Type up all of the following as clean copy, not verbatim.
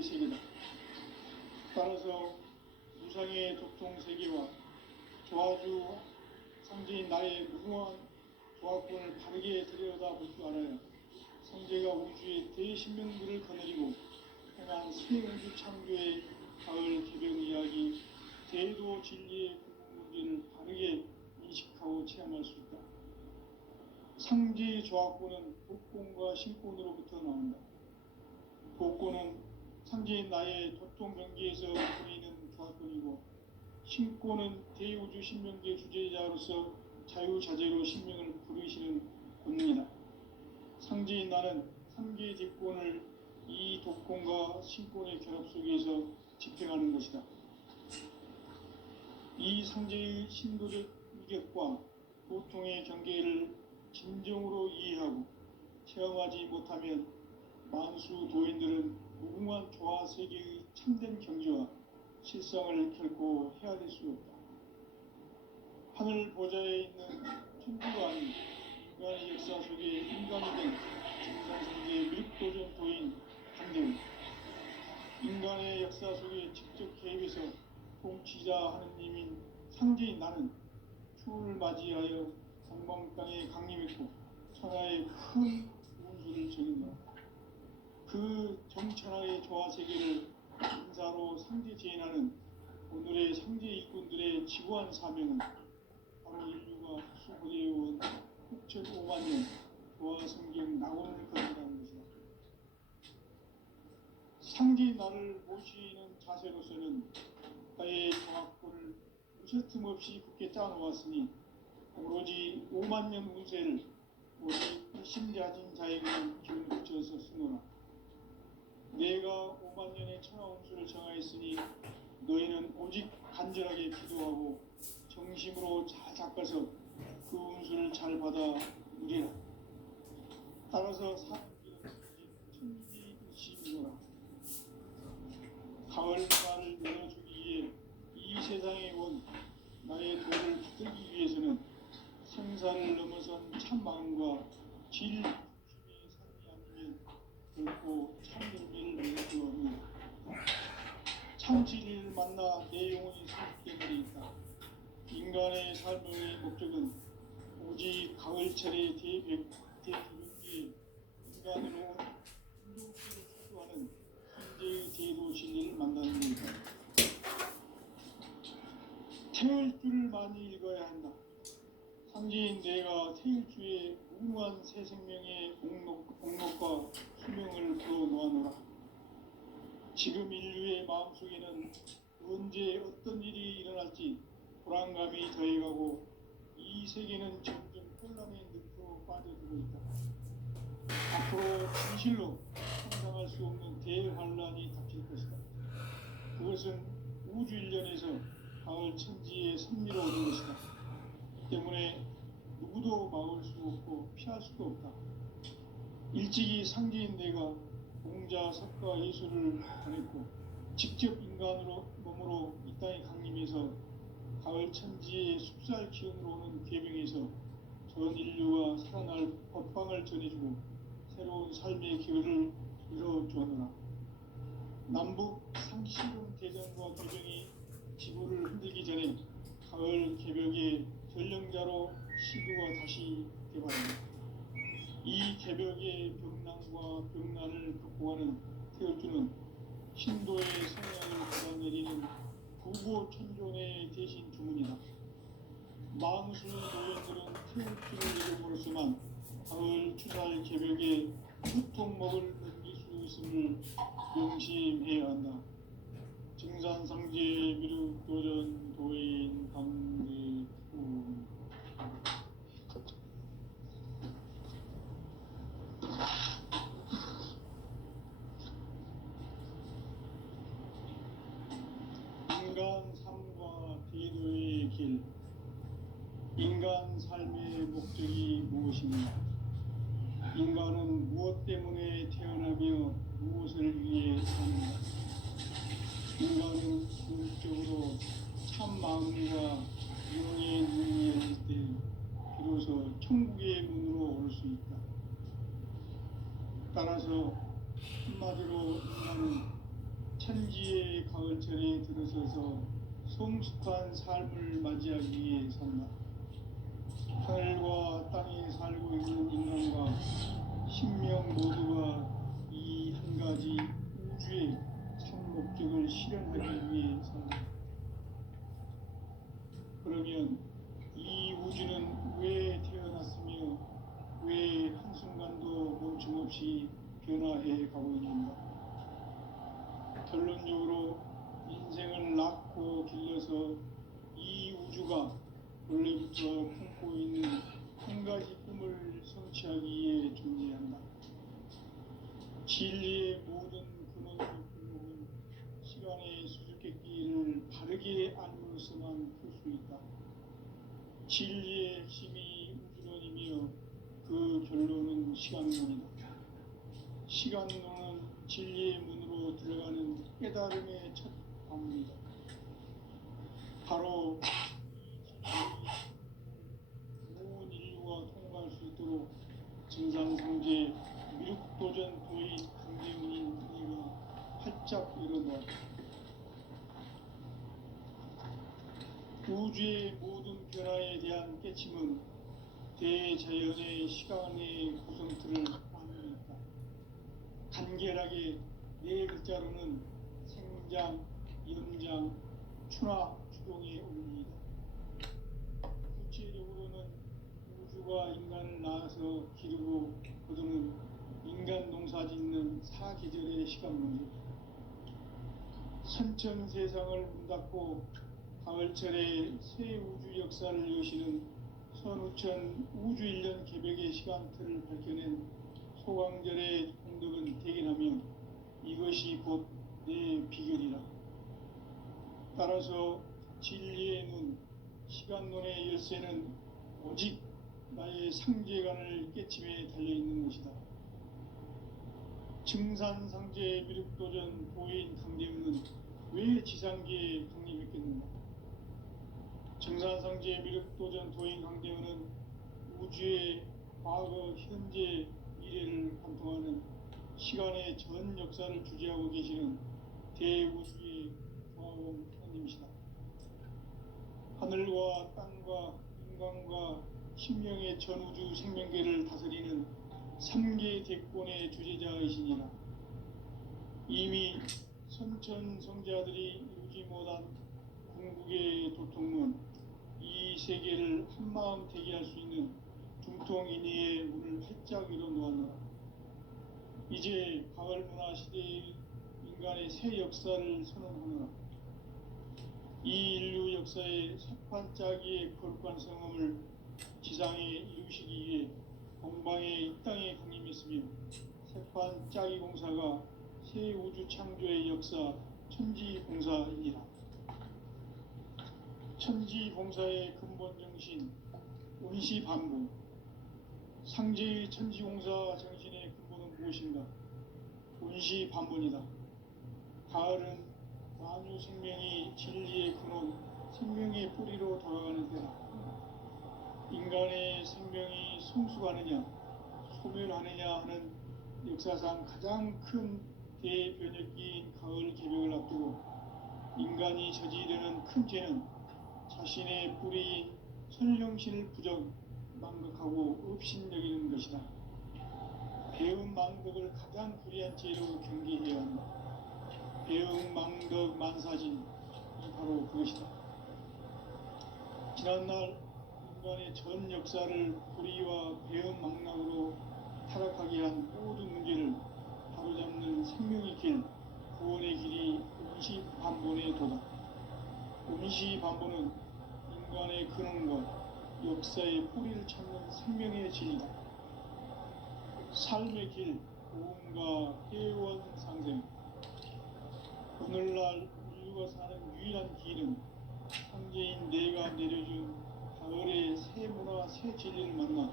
우주의 세계다. 따라서 무상의 도통 세계와 조화주 상제인 나의 무궁한 조화권을 바르게 들여다볼 줄 알아야 성제가 우주의 대신명들을 거느리고 행한 새우주 창조의 가을 개벽 이야기, 제도 진리의 문제를 바르게 인식하고 체험할 수 있다. 상제의 조화권은 복권과 신권으로부터 나온다. 복권은 상제인 나의 도통 경계에서 보이는 조화권이고, 신권은 대우주 신명계 주제자로서 자유자재로 신명을 부르시는 권능이다. 상제인 나는 상계의 대권을 이 독권과 신권의 결합 속에서 집행하는 것이다. 이 상제의 신도적 위격과 고통의 경계를 진정으로 이해하고 체험하지 못하면 만수 도인들은 무궁한 조화 세계의 참된 경지와 실상을 결코 헤아릴 수 없다. 하늘 보좌에 있는 천주가 아닌 인간의 역사 속에 인간이 된 증산성계의 미륵도전 도인 한대우, 인간의 역사 속에 직접 개입해서 통치자 하느님인 상제인 나는 추후를 맞이하여 성방 땅에 강림했고 천하의 큰 운수를 적인다. 그 정천하의 조화세계를 인사로 상제 제인하는 오늘의 상제 일꾼들의 지구한 사명은 바로 인류가 수고되어온 6,500만 년 조화성경 낙원을 거둔다는 것이다. 상제인 나를 모시는 자세로서는 나의 조화권을 무쇠틈 없이 굳게 짜놓았으니 오로지 5만 년 운세를 오직 일심자진 자에게만 기운을 붙여서 쓰노라. 내가 5만 년의 천하 운수를 정하였으니 너희는 오직 간절하게 기도하고 정심으로 잘 닦아서 그 운수를 잘 받아 누리라. 따라서 사람들은 천지일심이노라. 가을날을 열어주기 위해 이 세상에 온 나의 도를 붙들기 위해서는 생사를 넘어선 참 마음과 질 중심의 삶이 아니면 결코 참 열매를 맺을 수 없는 참 진리를 만나 내 영혼이 성숙되는 데 있다. 인간의 삶의 목적은 오직 가을철의 대비벽기에 인간으로 온 인종기를 추구하는 현재의 제도 진리를 만나는 것이다. 태일주를 많이 읽어야 한다. 상제인 내가 태일주의 무궁한 새 생명의 공록과 수명을 불어놓아노라. 지금 인류의 마음속에는 언제 어떤 일이 일어날지 불안감이 더해가고 이 세계는 점점 혼란의 늪으로 빠져들고 있다. 앞으로 진실로 상상할 수 없는 대환란이 닥칠 것이다. 그것은 우주 일련에서 가을 천지의 섭리로 오는 것이다. 때문에 누구도 막을 수 없고 피할 수도 없다. 일찍이 상제인 내가 공자, 석가, 예수를 보냈고 직접 인간으로 몸으로 이 땅에 강림해서 가을 천지의 숙살 기운으로 오는 계명에서 전 인류가 살아날 법방을 전해주고 새로운 삶의 기회를 열어주었노라. 남북 상시금 대전과 교정이 지구를 흔들기 전에 가을 개벽의 전령자로 시도가 다시 개발한다. 이 개벽의 벽난과 벽난을 극복하는 태열주는 신도의 성향을 받아내리는 구고천존의 대신 주문이다. 만수 노인들은 태열주를 이름으로서만 가을 추살 개벽의 후통목을 넘길 수 있음을 명심해야 한다. 증산상제 미륵도전 도인 강대우 인간 삶과 대도의 길. 인간 삶의 목적이 무엇인가? 인간은 무엇 때문에 태어나며 무엇을 위해 사는가? 인간은 궁극적으로 참 마음과 영의 눈이 열릴 때 비로소 천국의 문으로 올 수 있다. 따라서 한마디로 인간은 가을철에 들어서서 성숙한 삶을 맞이하기 위해 산다. 하늘과 땅에 살고 있는 인간과 신명 모두가 이 한 가지 우주의 참 목적을 실현하기 위해 산다. 그러면 이 우주는 왜 태어났으며 왜 한순간도 멈춤없이 변화해 가고 있는가? 결론적으로 인생을 낳고 길러서 이 우주가 원래부터 품고 있는 한 가지 꿈을 성취하기 위해 존재한다. 진리의 모든 근원과 근목은 시간의 수수께끼를 바르게 알므로서만 풀 수 있다. 진리의 핵심이 우주론이며 그 결론은 시간론이다. 시간론은 진리의 문으로 들어가는 깨달음의 첫 방문이다. 바로 온 인류가 통과할 수 있도록 증산상제 미륵도전 도인 강대훈인 이가 활짝 일어나 우주의 모든 변화에 대한 깨침은 대자연의 시간의 구성틀을 나누었다. 간결하게 네 글자로는 생장, 연장, 추나 추동의 원리이다. 구체적으로는 우주가 인간을 낳아서 기르고 거두는 인간 농사짓는 사계절의 시간론이다. 선천 세상을 문 닫고 가을철에 새 우주 역사를 여시는 선우천 우주 1년 개벽의 시간틀을 밝혀낸 소강절의 공덕은 대견하며 이것이 곧 내 비결이라. 따라서 진리의 눈, 시간론의 열쇠는 오직 나의 상제관을 깨침에 달려있는 것이다. 증산상제 미륵도전 도인 강대훈은 왜 지상계에 강림했겠는가? 증산상제 미륵도전 도인 강대훈은 우주의 과거, 현재, 미래를 관통하는 시간의 전 역사를 주재하고 계시는 대우주의 조화원님이시다. 하늘과 땅과 인간과 신명의 전우주 생명계를 다스리는 3계 대권의 주재자이시니라. 이미 선천성자들이 이루지 못한 궁극의 도통문, 이 세계를 한마음 대기할 수 있는 중통인의의 문을 활짝 열어놓았노라. 이제 가을 문화 시대의 인간의 새 역사를 선언하노라. 이 인류 역사의 새판짜기의 거룩한 성험을 지상에 이루시기 위해 공방에 이 땅에 강림했으며 새판짜기 공사가 새 우주 창조의 역사 천지공사이니라. 천지공사의 근본 정신 원시반복. 상제의 천지공사 정신의 근본은 무엇인가? 원시반복이다. 가을은 만유 생명이 진리의 근원, 생명의 뿌리로 돌아가는 때다. 인간의 생명이 성숙하느냐, 소멸하느냐 하는 역사상 가장 큰 대변혁기인 가을 개벽을 앞두고 인간이 저지르는 큰 죄는 자신의 뿌리인 선령신을 부정, 망각하고 업신여기는 것이다. 배움 망덕을 가장 불의한 죄로 경계해야 한다. 배움 망덕 만사진이 바로 그것이다. 지난날 인간의 전 역사를 불의와 배움 망락으로 타락하게 한 모든 문제를 바로잡는 생명의 길, 구원의 길이 원시반본의 도다. 원시반본은 인간의 근원과 역사의 뿌리를 찾는 생명의 진리다. 삶의 길, 고음과 회원 상생. 오늘날 인류가 사는 유일한 길은 황제인 내가 내려준 가을의 새 문화, 새 진리를 만나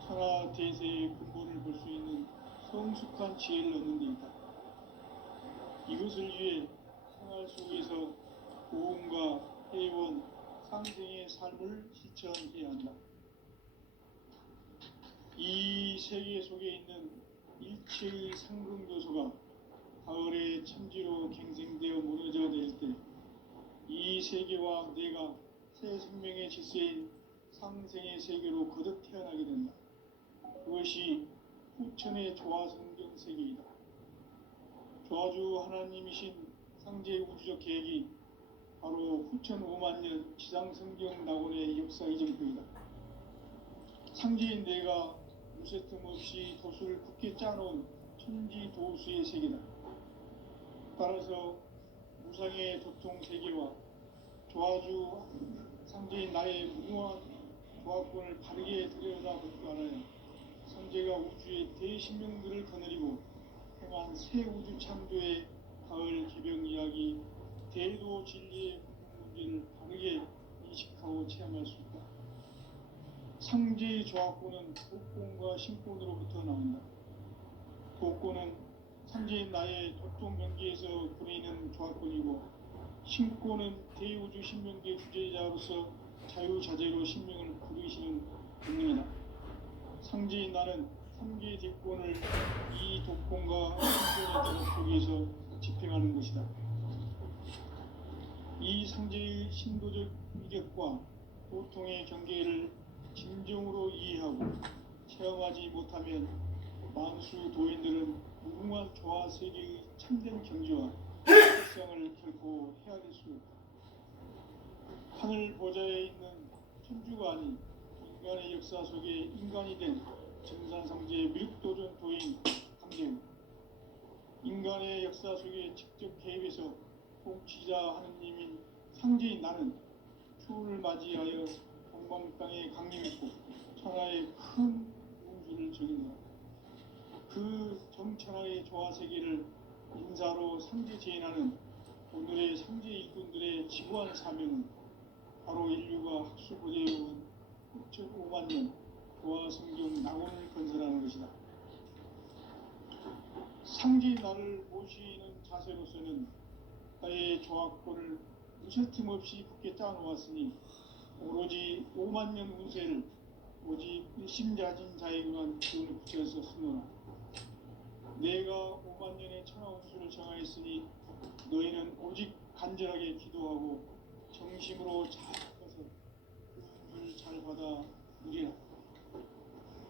천하 대세의 근본을 볼 수 있는 성숙한 지혜를 얻는 데 있다. 이것을 위해 생활 속에서 고음과 회원, 상생의 삶을 실천해야 한다. 이 세계 속에 있는 일체의 상승 요소가 가을의 천지로 갱생되어 무너져 세계와 내가 새 생명의 질서인 상생의 세계로 거듭 태어나게 된다. 그것이 후천의 조화성경 세계이다. 조화주 하나님이신 상제의 우주적 계획이 바로 후천 5만 년 지상성경 낙원의 역사 이전표이다. 상제인 내가 무쇠틈 없이 도수를 굳게 짜놓은 천지도수의 세계다. 따라서 무상의 도통 세계와 조화주 상제인 나의 무궁한 조화권을 바르게 들여다볼 줄 알아야 상제가 우주의 대신명들을 거느리고 행한 새 우주 창조의 가을 개병 이야기 대도 진리의 문제를 바르게 인식하고 체험할 수 있다. 상제의 조화권은 복권과 신권으로부터 나온다. 복권은 상제인 나의 도통 경계에서 부리는 조화권이고, 신권은 대우주 신명계 주제자로서 자유자재로 신명을 부르시는 본능이다. 상제인 나는 3개의 대권을 이 독권과 신권의 조합 속에서 집행하는 것이다. 이 상제의 신도적 위력과 보통의 경계를 진정으로 이해하고 체험하지 못하면 만수 도인들은 무궁한 조화 세계의 참된 경지와 실상을 결코 헤아릴 수 없다. 하늘 보좌에 있는 천주가 아닌 인간의 역사 속에 인간이 된 정산상제의 미륵도전 도인 강재우, 인간의 역사 속에 직접 개입해서 통치자 하느님인 상제인 나는 추후를 맞이하여 동방 땅에 강림했고 천하의 큰 우주를 정인다. 그 정천하의 조화 세계를 인사로 상제 제인하는 오늘의 상제 일꾼들의 지구한 사명은 바로 인류가 학수고대해온 5만 년 조화 성경 낙원을 건설하는 것이다. 상제인 나를 모시는 자세로서는 나의 조화권을 무쇠틈 없이 굳게 짜놓았으니 오로지 5만 년 운세를 오직 일심자진 자에게만 기운을 붙여서 쓰노라. 내가 5만 년의 천하운수를 정하였으니 너희는 오직 간절하게 기도하고 정심으로 잘 받아서 그 운을 잘 받아 누리라.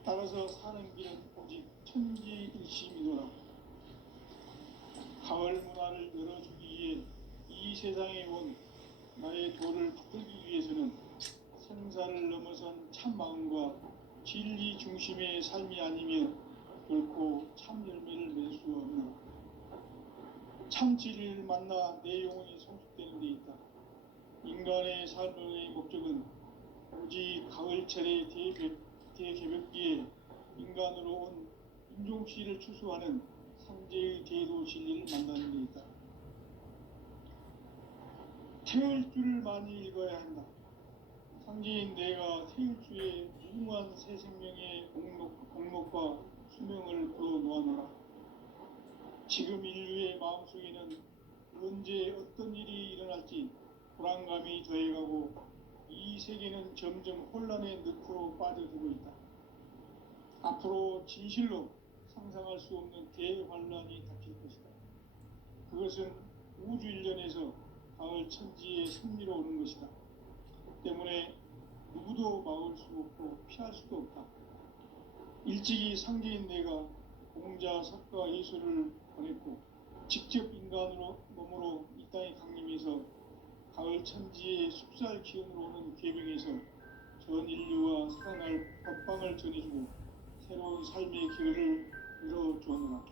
따라서 사는 길은 오직 천지일심이노라. 가을 문화를 열어주기 위해 이 세상에 온 나의 도를 붙들기 위해서는 생사를 넘어선 참 마음과 진리 중심의 삶이 아니면 결코 참 열매를 맺을 수 없노라. 참 진리를 만나 내 영혼이 성숙되는 데 있다. 인간의 삶의 목적은 오직 가을철의 대개벽기에 인간으로 온 인종씨를 추수하는 상제의 대도 진리를 만나는 데 있다. 태을 줄을 많이 읽어야 한다. 상제인 내가 태을 주의 무궁한 새 생명의 공목과 수명을 불어놓아노라. 지금 인류의 마음속에는 언제 어떤 일이 일어날지 불안감이 더해가고 이 세계는 점점 혼란의 늪으로 빠져들고 있다. 앞으로 진실로 상상할 수 없는 대환란이 닥칠 것이다. 그것은 우주 일련에서 가을 천지의 승리로 오는 것이다. 때문에 누구도 막을 수 없고 피할 수도 없다. 일찍이 상제인 내가 공자, 석가, 예수를 보냈고 직접 인간으로 몸으로 이 땅에 강림해서 가을 천지의 숲살 기운으로 오는 계명에서 전 인류와 살아날 법방을 전해주고 새로운 삶의 기회를 열어주었노라.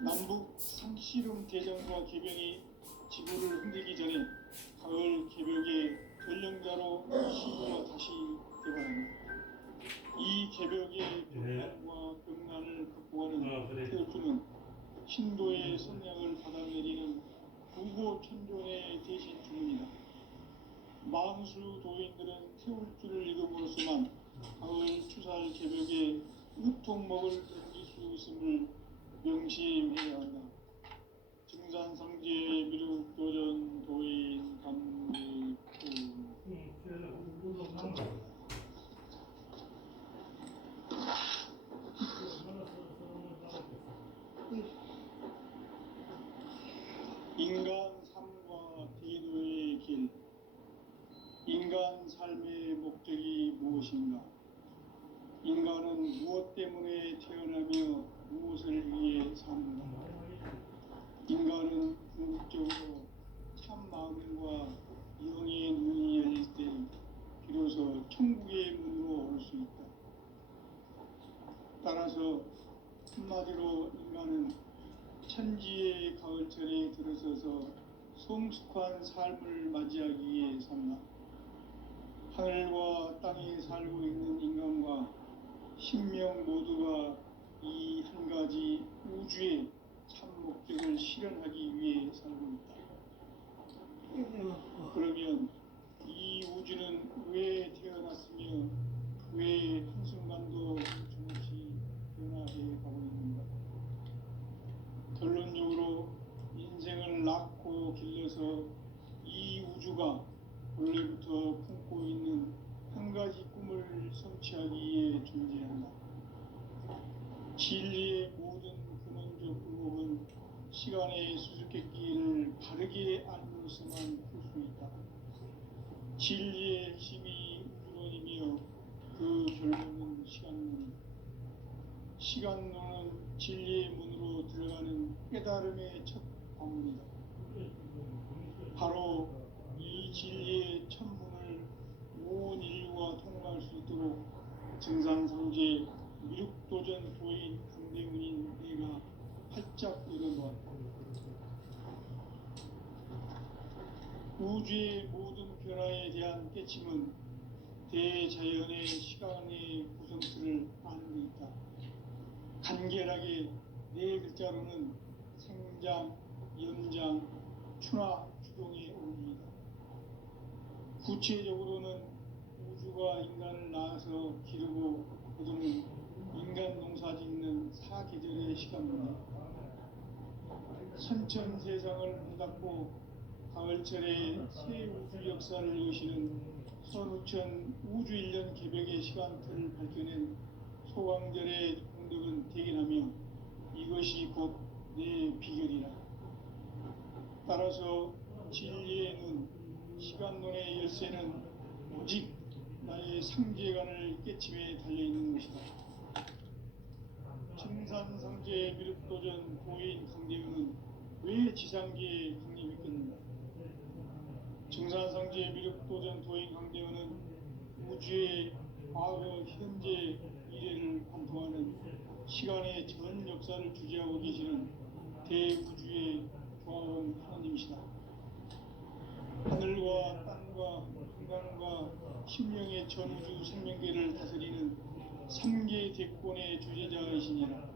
남북 상씨름 대전과 계병이 지구를 흔들기 전에 가을 개벽의 전령자로 시구가 다시 되어간다. 이 개벽의 병난과 병난을 극복하는 태엽주는 신도의 선량을 받아내리는 구고천존의 대신 주문이다. 만수 도인들은 태울주를 읽음으로써만 가을 추살 개벽의 으통목을 넘길 수 있음을 명심해야 한다. 증산상제의 미륵도전 도인 감리구 인간 삶과 대도의 길 인간 삶의 목적이 무엇인가? 인간은 무엇 때문에 태어나며 무엇을 위해 사는가? 인간은 궁극적으로 참 마음과 영의 눈이 열릴 때 비로소 천국의 문으로 올 수 있다. 따라서 한마디로 인간은 천지의 가을철에 들어서서 성숙한 삶을 맞이하기 위해 산다. 하늘과 땅에 살고 있는 인간과 신명 모두가 이 한 가지 우주의 참 목적을 실현하기 위해 살고 있다. 그러면 이 우주는 왜 태어났으며 왜 한순간도 조금씩 변화해 가고 있는가? 결론적으로 인생을 낳고 길러서 이 우주가 원래부터 품고 있는 한 가지 꿈을 성취하기 위해 존재한다. 진리의 모든 근원적 의혹은 시간의 수수께끼를 바르게 알므로서만 풀 수 있다. 진리의 핵심이 우주론이며 그 결론은 시간론이다. 시간론은 진리의 문으로 들어가는 깨달음의 첫 관문이다. 바로 이 진리의 첫 문을 온 인류가 통과할 수 있도록 증산상제 미륵도전 도인 강대문인 내가 활짝 열어놓았다. 우주의 모든 변화에 대한 깨침은 대자연의 시간의 구성틀을 아는 데 있다. 간결하게 네 글자로는 생장, 연장, 추나 주동의 원리이다. 구체적으로는 우주가 인간을 낳아서 기르고 거두는 인간 농사 짓는 사계절의 시간입니다. 선천 세상을 문닫고 가을철에 새 우주 역사를 여시는 선우천 우주 1년 개벽의 시간틀을 밝혀낸 소강절의 공덕은 대견하며 이것이 곧 내 비결이라. 따라서 진리의 눈, 시간론의 열쇠는 오직 나의 상제관을 깨침에 달려있는 것이다. 증산상제 미륵도전 도인 강대우는 왜 지상계에 강림했겠는가? 증산상제 미륵도전 도인 강대우는 우주의 과거, 현재, 미래를 관통하는 시간의 전 역사를 주재하고 계시는 대우주의 조화원 하나님이시다. 하늘과 땅과 인간과 신명의 전우주 생명계를 다스리는 3계 대권의 주재자이시니라.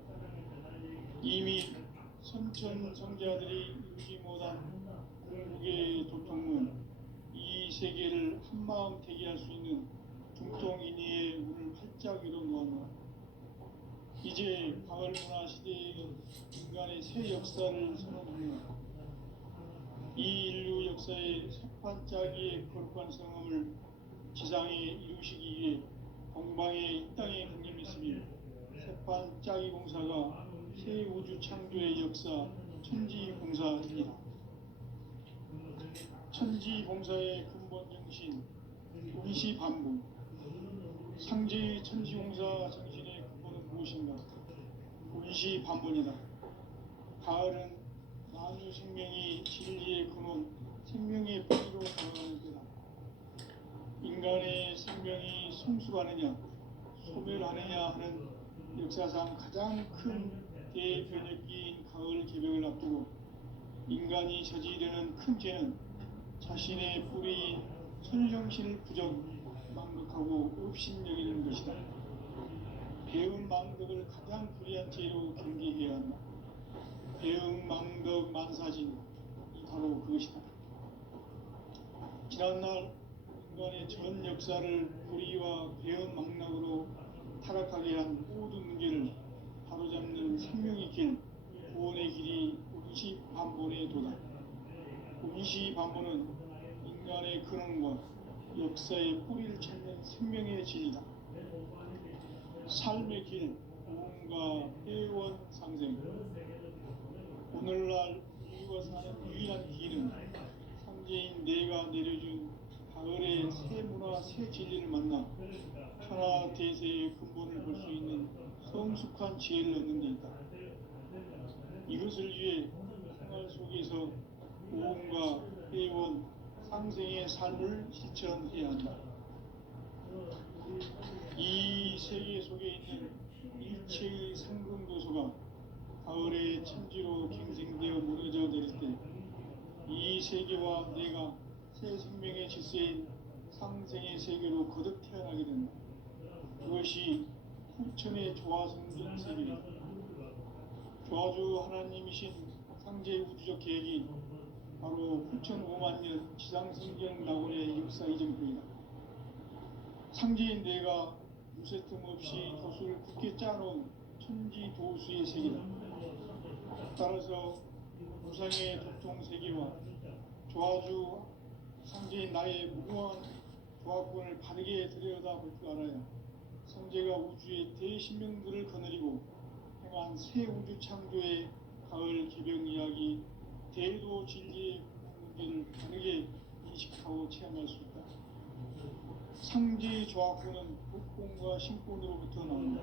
이미 선천 성자들이 이루지 못한 궁극의 도통문, 이 세계를 한마음 대기할 수 있는 중통인의의 문을 활짝 열어놓았노라. 이제 가을문화 시대의 인간의 새 역사를 선언합니다. 이 인류 역사의 새판짜기의 거룩한 성함을 지상에 이루시기 위해 동방의 이 땅에 강림했으며 새판짜기 공사가 새 우주 창조의 역사 천지공사입니다. 천지공사의 근본 정신 운시반복. 상제의 천지공사 정신의 근본은 무엇인가? 운시반복이다. 가을은 만유 생명이 진리의 근원, 생명의 뿌리로 돌아가는 때다. 인간의 생명이 성숙하느냐, 소멸하느냐 하는 역사상 가장 큰 대변혁기인 가을 개벽을 앞두고 인간이 저지르는 큰 죄는 자신의 뿌리인 선령신을 부정, 망극하고 업신여기는 것이다. 배은 망덕을 가장 불의한 죄로 경계해야 한다. 배응, 망덕, 만사진, 이 바로 그것이다. 지난날 인간의 전 역사를 불의와 배응, 망락으로 타락하게 한 모든 문제를 바로잡는 생명의 길, 구원의 길이 운시반본의 도다. 운시반본은 인간의 근원과 역사의 뿌리를 찾는 생명의 진리다. 삶의 길, 무언가 회원 상생. 오늘날 우리가 사는 유일한 길은 상제인 내가 내려준 가을의 새 문화, 새 진리를 만나 천하 대세의 근본을 볼 수 있는 성숙한 지혜를 얻는 데 있다. 이것을 위해 생활 속에서 고음과 회원, 상생의 삶을 실천해야 한다. 이 세계 속에 있는 일체의 상승도소가 가을의 천지로 갱생되어 무너져 내릴 때 이 세계와 내가 새 생명의 질서인 상생의 세계로 거듭 태어나게 된다. 그것이 후천의 조화성전 세계이다. 조화주 하나님이신 상제 우주적 계획이 바로 후천 5만 년 지상성경 낙원의 역사 이전표이다. 상제인 내가 무쇠 틈 없이 도수를 굳게 짜놓은 천지 도수의 세계다. 따라서 무상의 도통 세계와 조화주 상제인 나의 무궁한 조화권을 바르게 들여다볼 줄 알아야 성제가 우주의 대신명들을 거느리고 행한 새 우주 창조의 가을 개병 이야기 대도 진리의 문제를 바르게 인식하고 체험할 수 있다. 상제 조화권은 복권과 신권으로부터 나온다.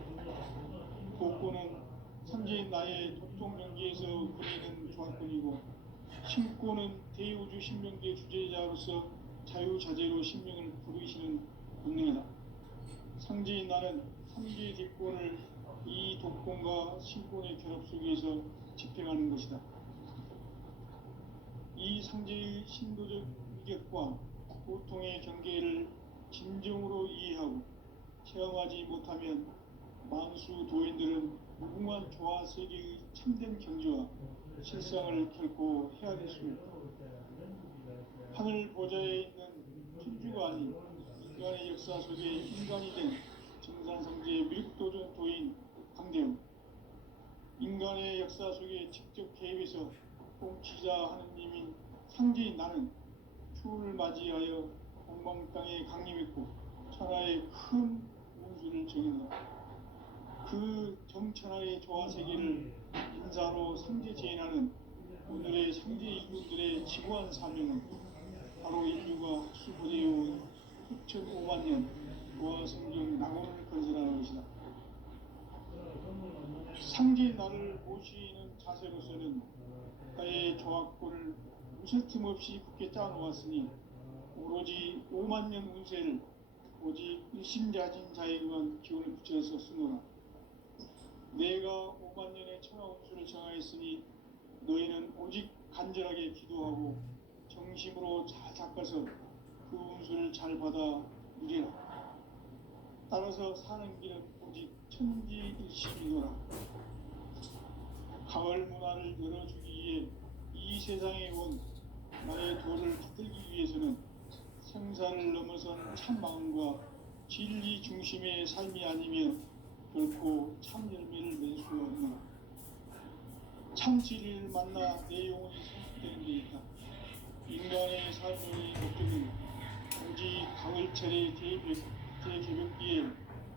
복권은 상제인 나의 도통 경계에서 그리는 조화권이고 신권은 대우주 신명계 주제자로서 자유자재로 신명을 부르시는 본능이다. 상제인 나는 상제 뒷권을 이 독권과 신권의 결합 속에서 집행하는 것이다. 이 상제의 신도적 위격과 고통의 경계를 진정으로 이해하고 체험하지 못하면 만수 도인들은 무궁한 조화 세계의 참된 경지와 실상을 결코 헤아릴 수 없다. 하늘 보좌에 있는 천주가 아닌 인간의 역사 속에 인간이 된 정산성제의 밀도전 도인 강대훈, 인간의 역사 속에 직접 개입해서 통치자 하느님인 상제인 나는 추운을 맞이하여 동방 땅에 강림했고 천하의 큰 운수를 정했다. 그 정천하의 조화 세계를 인사로 상제 재현하는 오늘의 상제 이군들의 지구한 사명은 바로 인류가 학수고대해온 후천 5만 년 조화 성경 낙원을 건설하는 것이다. 상제인 나를 모시는 자세로서는 나의 조화권을 무쇠 틈 없이 굳게 짜놓았으니 오로지 5만 년 운세를 오직 일심자진 자에게만 기운을 붙여서 쓰노라. 내가 5만 년의 천하 운수를 정하였으니 너희는 오직 간절하게 기도하고 정심으로 잘 닦아서 그 운수를 잘 받아 누리라. 따라서 사는 길은 오직 천지일심이노라. 가을 문화를 열어주기 위해 이 세상에 온 나의 도를 붙들기 위해서는 생사를 넘어선 참마음과 진리 중심의 삶이 아니면 결코 참 열매를 낼 수 없노라. 참 진리를 만나 내 영혼이 성숙되는 데 있다. 인간의 삶의 목적은 오직 가을철의 대개벽기에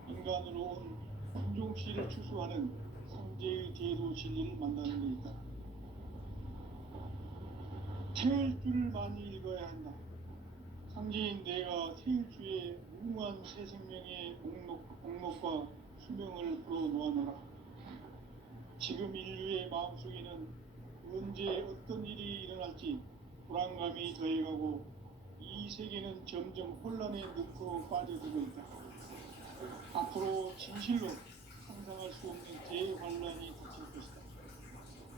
인간으로 온 품종씨를 추수하는 상제의 대도 진리를 만나는 데 있다. 태을 줄을 많이 읽어야 한다. 상제인 내가 태일주의 무궁한 새 생명의 목록과 수명을 풀어놓아노라. 지금 인류의 마음속에는 언제 어떤 일이 일어날지 불안감이 더해가고 이 세계는 점점 혼란의 늪으로 빠져들고 있다. 앞으로 진실로 상상할 수 없는 대환란이 닥칠 것이다.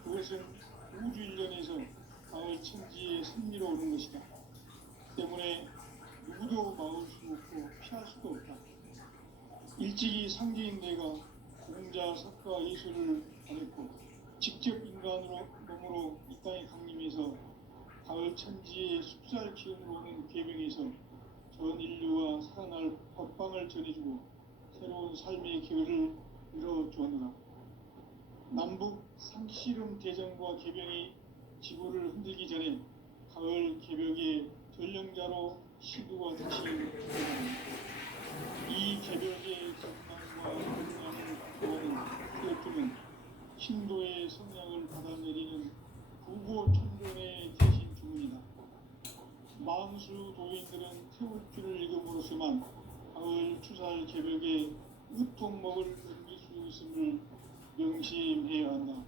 그것은 우주 일련에서 가을 천지의 승리로 오는 것이다. 때문에 누구도 막을 수 없고 피할 수도 없다. 일찍이 상제인 내가 공자, 석가, 예술을 보냈고 직접 인간으로 몸으로 이 땅에 강림해서 가을 천지의 숲살 기운으로 오는 계명에서 전 인류와 살아날 법방을 전해주고 새로운 삶의 기회를 이뤄주었노라. 남북 상씨름 대전과 개병이 지구를 흔들기 전에 가을 개벽의 전령자로 시두가 다시 이 개벽의 전망과 영향을 구하는 태엽주는 신도의 성량을 받아내리는 구고 천존의 대신 주문이다. 마음을 다수 도인들은 태울주를 읽음으로써만 가을 추살 개벽에 으통목을 넘길 수 있음을 명심해야 한다.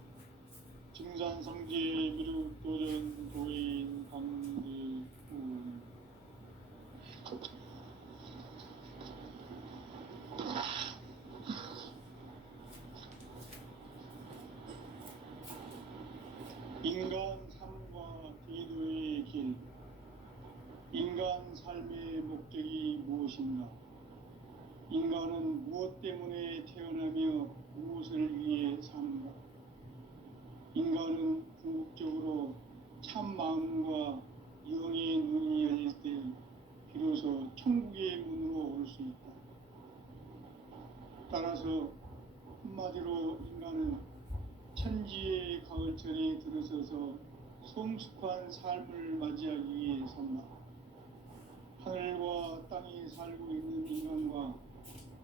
증산상제 미륵도전 도인 강대우. 인간 삶과 대도의 길. 인간 삶의 목적이 무엇인가? 인간은 무엇 때문에 태어나며 무엇을 위해 사는가? 인간은 궁극적으로 참 마음과 영의 눈이 열릴 때 비로소 천국의 문으로 올 수 있다. 따라서 한마디로 인간은 천지의 가을철에 들어서서 성숙한 삶을 맞이하기 위해 산다. 하늘과 땅에 살고 있는 인간과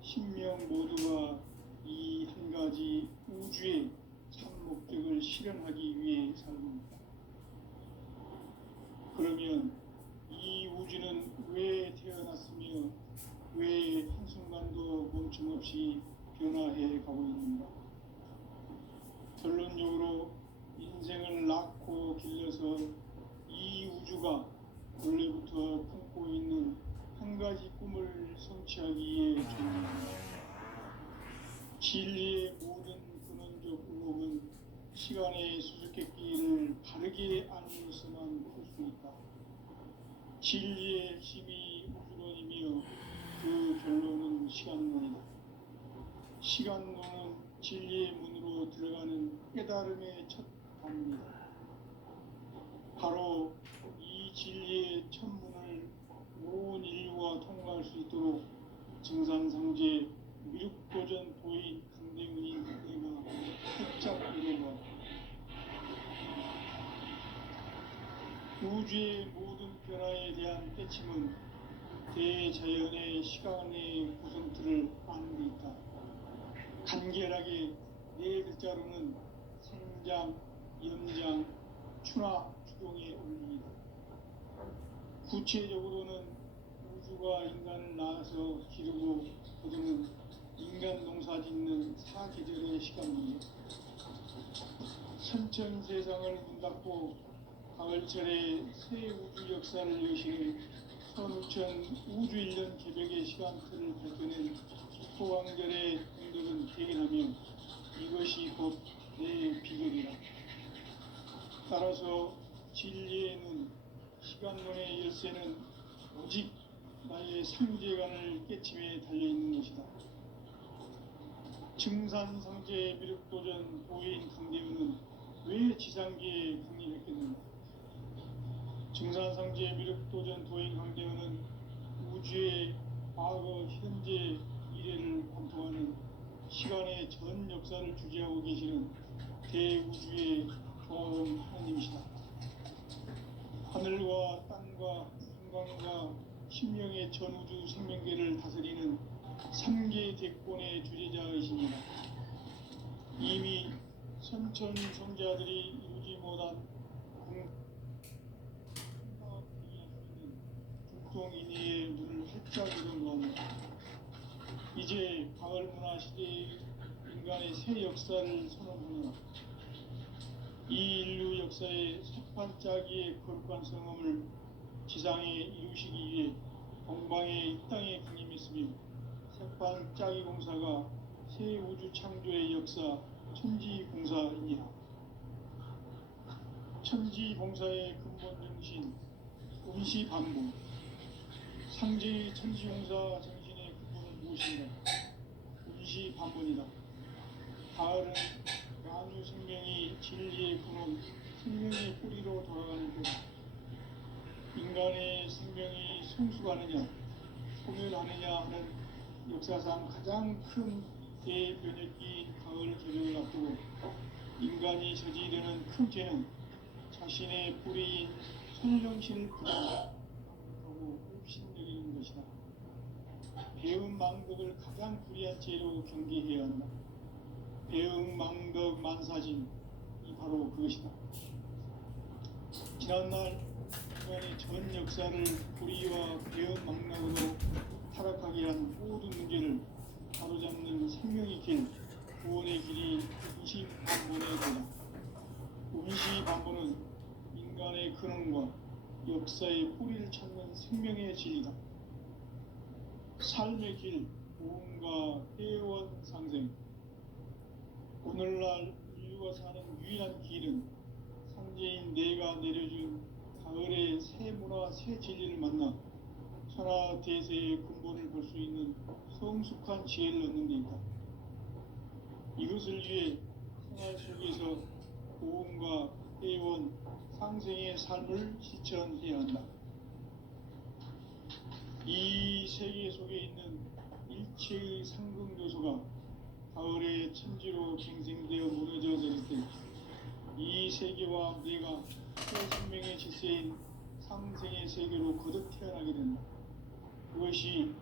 신명 모두가 이 한 가지 우주의 참 목적을 실현하기 위해 살고 있다. 그러면 이 우주는 왜 태어났으며 왜 한순간도 멈춤없이 변화해 가고 있는가? 결론적으로 인생을 낳고 길러서 이 우주가 원래부터 품고 있는 한 가지 꿈을 성취하기 위해 존재합니다. 진리의 모든 근원적 의혹은 시간의 수수께끼를 바르게 알므로서만 풀 수 있다. 진리의 핵심이 우주론이며 그 결론은 시간론이다. 시간론은 진리의 문으로 들어가는 깨달음의 첫 단입니다. 바로 이 진리의 첫 문을 온 인류가 통과할 수 있도록 증산상제 미륵도전 도인 강대훈이 내가 활짝 이뤄봐. 우주의 모든 변화에 대한 때침은 대자연의 시간의 구성틀을 아는 데 있다. 간결하게 네 글자로는 생장, 연장, 추나 추동의 원리이다. 구체적으로는 우주가 인간을 낳아서 기르고 거두는 인간 농사 짓는 사계절의 시간입니다. 천천 세상을 문 닫고 가을철에 새 우주 역사를 여시는 선우천 우주 1년 개벽의 시간틀을 밝혀낸 소강절의 공들은 대견하며 이것이 곧 내 비결이라. 따라서 진리의 눈, 시간론의 열쇠는 오직 나의 상제관을 깨침에 달려있는 것이다. 증산상제 미륵도전 도인 강대훈은 왜 지상계에 강림했겠는가? 증산상제 미륵도전 도인 강대훈은 우주의 과거, 현재, 미래를 관통하는 시간의 전 역사를 주재하고 계시는 대우주의 조화원 하나님이시다. 하늘과 땅과 인간과 신명의 전우주 생명계를 다스리는 삼계 대권의 주재자이십니다. 이미 선천 성자들이 이루지 못한 중통인의의 눈을 활짝 열어놓았다. 이제 가을 문화 시대의 인간의 새 역사를 선언하며 이 인류 역사의 섣반짜기의 거룩한 성험을 지상에 이루시기 위해 동방의 이 땅에 강림했으며 샛반짜기 공사가 새 우주 창조의 역사 천지공사이니라. 천지공사의 근본 정신 운시반복. 상제의 천지공사 정신의 근본은 무엇인가? 운시반복이다. 가을은 만유 생명이 진리의 근원, 생명의 뿌리로 돌아가는 때다. 인간의 생명이 성숙하느냐, 소멸하느냐 하는 역사상 가장 큰 대변혁기인 가을 개벽을 앞두고 인간이 저지르는 큰 죄는 자신의 뿌리인 선령신을 부정하고 өв신여기는 것이다. 배은망덕을 가장 불의한 죄로 경계해야 한다. 배은망덕 만사진이 바로 그것이다. 지난날 인간의 전 역사를 불의와 배은망락으로 타락하게 한 모든 문제를 바로잡는 생명의 길, 구원의 길이 임시반본의 도다. 임시반본은 인간의 근원과 역사의 뿌리를 찾는 생명의 진리다. 삶의 길, 보험과 회원 상생. 오늘날 인류가 사는 유일한 길은 상제인 내가 내려준 가을의 새 문화, 새 진리를 만나 천하 대세의 근본을 볼 수 있는 성숙한 지혜를 얻는 데 있다. 이것을 위해 생활 속에서 보험과 회원, 상생의 삶을 실천해야 한다. 이 세계 속에 있는 일체의 상승 요소가 가을의 천지로 갱생되어 무너져 내릴 때 이 세계와 내가 새 생명의 질서인 상생의 세계로 거듭 태어나게 된다. 그것이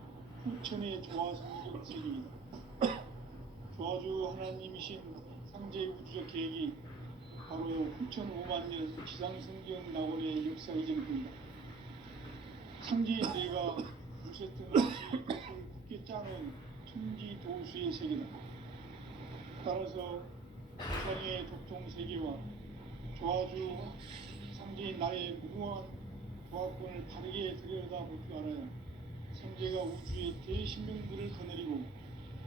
후천의 조화성경 세계이다. 조화주 하나님이신 상제 우주적 계획이 바로 후천 5만 년 지상성경 낙원의 역사 이전입니다. 상제인 내가 무쇠등 없이 굳게 짜놓은 천지 도수의 세계다. 따라서 우상의 독통 세계와 조화주 상제인 나의 무궁한 조합권을 바르게 들여다볼 줄 알아야 상제가 우주의 대신명들을 거느리고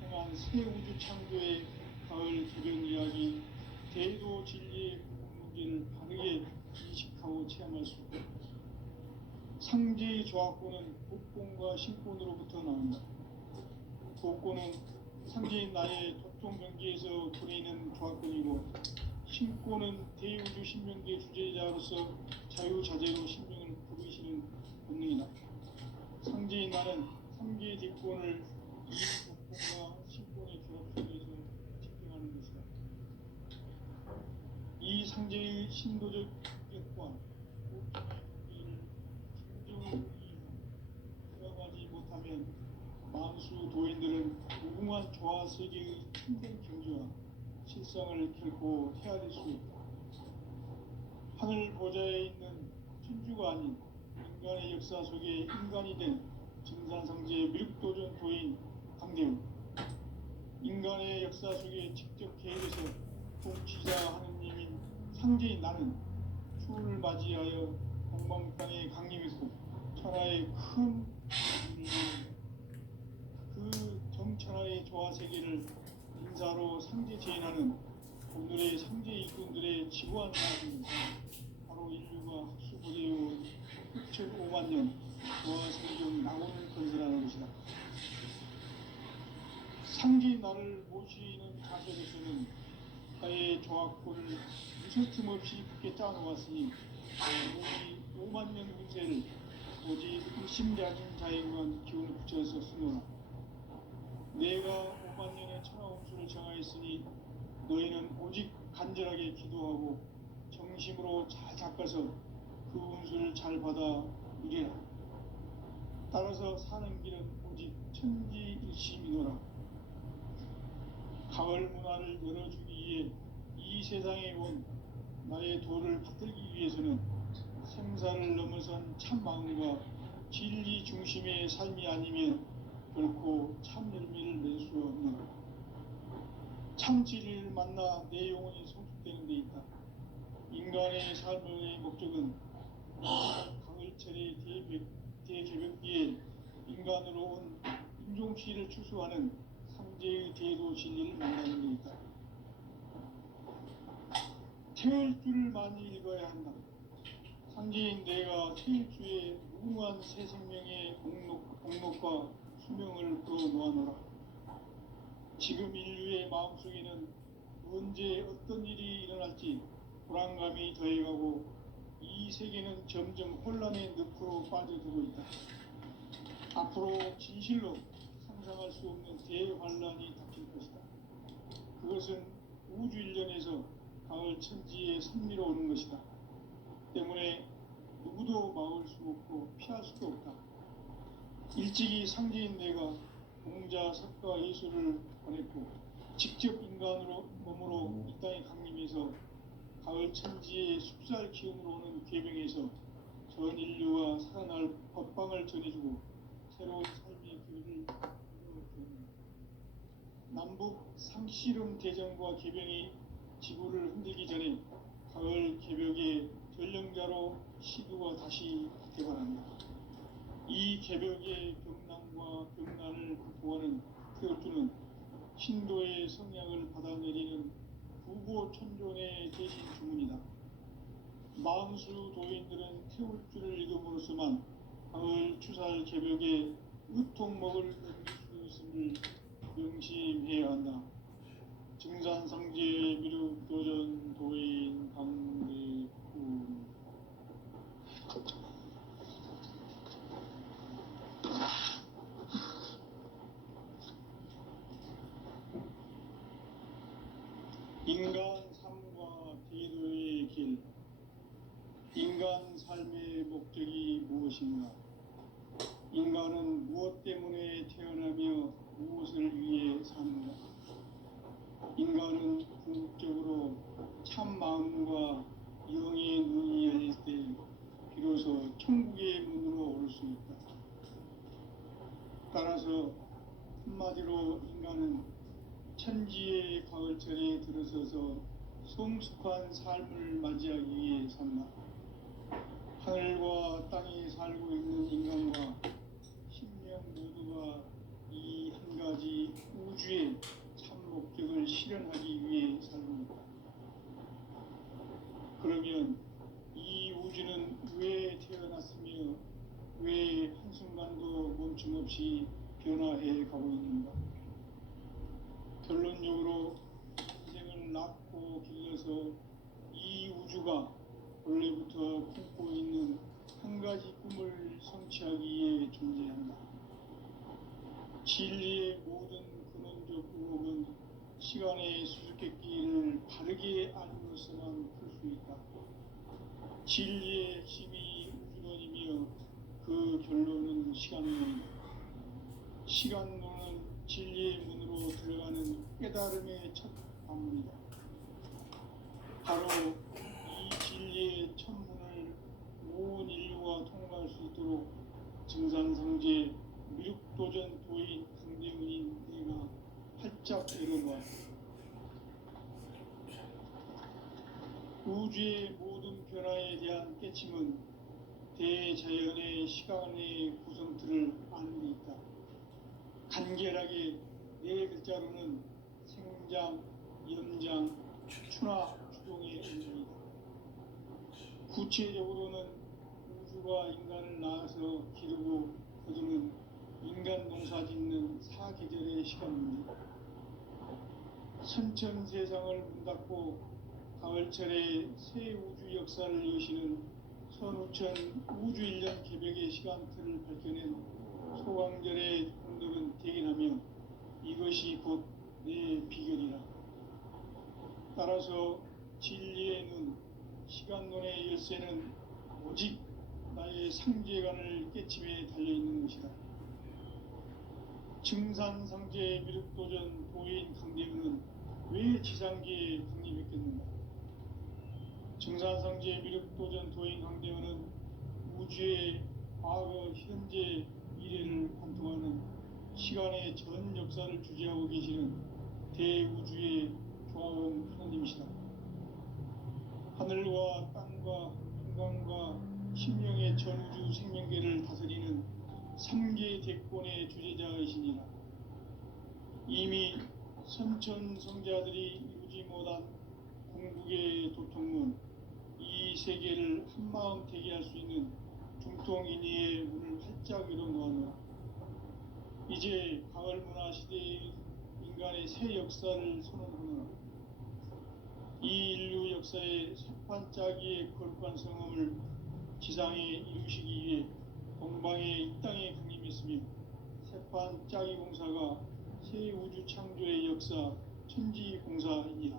행한 새 우주 창조의 가을 개변 이야기, 대도 진리의 문제를 바르게 인식하고 체험할 수 있다. 상제의 조합권은 복권과 신권으로부터 나온다. 복권은 상제인 나의 독종 경기에서 부리는 조합권이고, 신권은 대우주 신명계 주제자로서 자유자재로 신명을 부르시는 본능이다. 상제인 나는 3개의 뒷권을 이 복권과 신권의 결합 속에서 집행하는 것이다. 이 상제의 신도적 역과 보통의 경계를 진정으로 수행하지 못하면 만수 도인들은 무궁한 조화 세계의 참된 경지와 실상을 결코 헤아릴 수 있다. 하늘 보좌에 있는 천주가 아닌 인간의 역사 속에 인간이 된 증산상제의 밀도전 도인 강대훈, 인간의 역사 속에 직접 개입해서 통치자 하느님인 상제인 나는 추운을 맞이하여 동방땅에 강림했고 천하의 큰 그 정천하의 조화 세계를 인사로 상제 제인하는 오늘의 상제 일꾼들의 지구한 사람은 바로 인류가 학수부대해온 6,5만 년 조화 성경 낙원을 건설하는 것이다. 상제인 나를 모시는 자세로서는 나의 조합권을 무설틈 없이 굳게 짜놓았으니 우리 5만 년 운세를 오직 의심지 않은 자에게만 기운을 붙여서 쓰노라. 내가 5만 년의 천하 운수를 정하였으니 너희는 오직 간절하게 기도하고 정심으로 잘 닦아서 그 운수를 잘 받아 누리라. 따라서 사는 길은 오직 천지일심이노라. 가을 문화를 열어주기 위해 이 세상에 온 나의 도를 받들기 위해서는 생사를 넘어선 참 마음과 진리 중심의 삶이 아니면 결코 참 열매를 낼 수 없는 참 진리를 만나 내 영혼이 성숙되는 데 있다. 인간의 삶의 목적은 가을철의 대개벽기에 인간으로 온 인종씨를 추수하는 상제의 대도 진리를 만나는 데 있다. 태일주를 많이 읽어야 한다. 상제인 내가 태일주의 무궁한 새 생명의 목록과 수명을 풀어놓아노라. 지금 인류의 마음속에는 언제 어떤 일이 일어날지 불안감이 더해가고 이 세계는 점점 혼란의 늪으로 빠져들고 있다. 앞으로 진실로 상상할 수 없는 대환란이 닥칠 것이다. 그것은 우주 일련에서 가을 천지의 섭리로 오는 것이다. 때문에 누구도 막을 수 없고 피할 수도 없다. 일찍이 상제인 내가 공자, 석가, 예수를 보냈고 직접 인간으로 몸으로 이 땅에 강림해서 가을 천지의 숲살 기운으로 오는 궤병에서 전 인류가 살아날 법방을 전해주고 새로운 삶의 길을 열어주었습니다. 남북 상씨름 대전과 개병이 지구를 흔들기 전에 가을 개벽의 전령자로 시두가 다시 개관합니다. 이 개벽의 경남과 경난을 극복하는 태울주는 신도의 성약을 받아내리는 부고천존의 대신 주문이다. 만수 도인들은 태울주를 읽음으로써만 가을 추살 개벽에 으통먹을 넘길 수 있음을 명심해야 한다. 증산상제 미륵도전 도인 강대군. 인간 삶과 기도의 길. 인간 삶의 목적이 무엇인가? 인간은 무엇 때문에 태어나며 무엇을 위해 사는가? 인간은 궁극적으로 참 마음과 영의 눈이 열릴 때 비로소 천국의 문으로 오를 수 있다. 따라서 한마디로 인간은 천지의 가을철에 들어서서 성숙한 삶을 맞이하기 위해 산다. 하늘과 땅에 살고 있는 인간과 신명 모두가 이 한 가지 우주의 참 목적을 실현하기 위해 살고 있다. 그러면 이 우주는 왜 태어났으며 왜 한순간도 멈춤없이 변화해 가고 있는가? 결론적으로 인생을 낳고 길러서 이 우주가 원래부터 품고 있는 한 가지 꿈을 성취하기 위해 존재한다. 진리의 모든 근원적 의혹은 시간의 수수께끼를 바르게 알므로서만 풀 수 있다. 진리의 핵심이 우주론이며 그 결론은 시간론이다. 시간론은 진리의 문으로 들어가는 깨달음의 첫 관문이다. 바로 이 진리의 첫 문을 온 인류가 통과할 수 있도록 증산성제 미륵도전 도인 강대훈인 내가 활짝 열어보았다. 우주의 모든 변화에 대한 깨침은 대자연의 시간의 구성틀을 아는 데 있다. 간결하게 네 글자로는 생장, 염장, 추나 추종의 의미이다. 구체적으로는 우주가 인간을 낳아서 기르고 거두는 인간 농사 짓는 사계절의 시간입니다. 선천 세상을 문 닫고 가을철에 새 우주 역사를 여시는 선우천 우주 1년 개벽의 시간틀을 밝혀낸 소강절의 공덕은 대견하며 이것이 곧 내 비결이라. 따라서 진리의 눈, 시간론의 열쇠는 오직 나의 상제관을 깨침에 달려있는 것이다. 증산상제 미륵도전 도인 강대훈은 왜 지상계에 강림했겠는가? 증산상제 미륵도전 도인 강대훈은 우주의 과거, 현재, 미래를 관통하는 시간의 전 역사를 주재하고 계시는 대우주의 조화원 하나님이시다. 하늘과 땅과 인간과 신명의 전우주 생명계를 다스리는 3계 대권의 주재자이시니라. 이미 선천성자들이 이루지 못한 궁극의 도통문, 이 세계를 한마음 되게 할 수 있는 중통인의의 문을 활짝 열어놓았노라. 이제 가을 문화 시대의 인간의 새 역사를 선언하노라. 이 인류 역사의 새판짜기의 거룩한 성험을 지상에 이루시기 위해 동방의 이 땅에 강림했으며 새판짜기 공사가 새 우주 창조의 역사 천지공사이니라.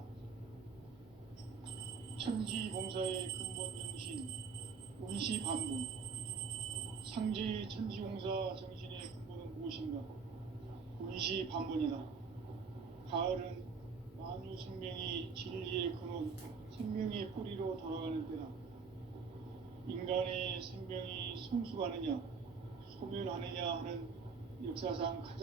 천지공사의 근본 정신 운시반분. 상제의 천지공사 정신의 근본은 무엇인가? 운시반분이다. 가을은 만유 생명이 진리의 근원, 생명의 뿌리로 돌아가는 때다. 인간의 생명이 성숙하느냐 소멸하느냐 하는 역사상 가장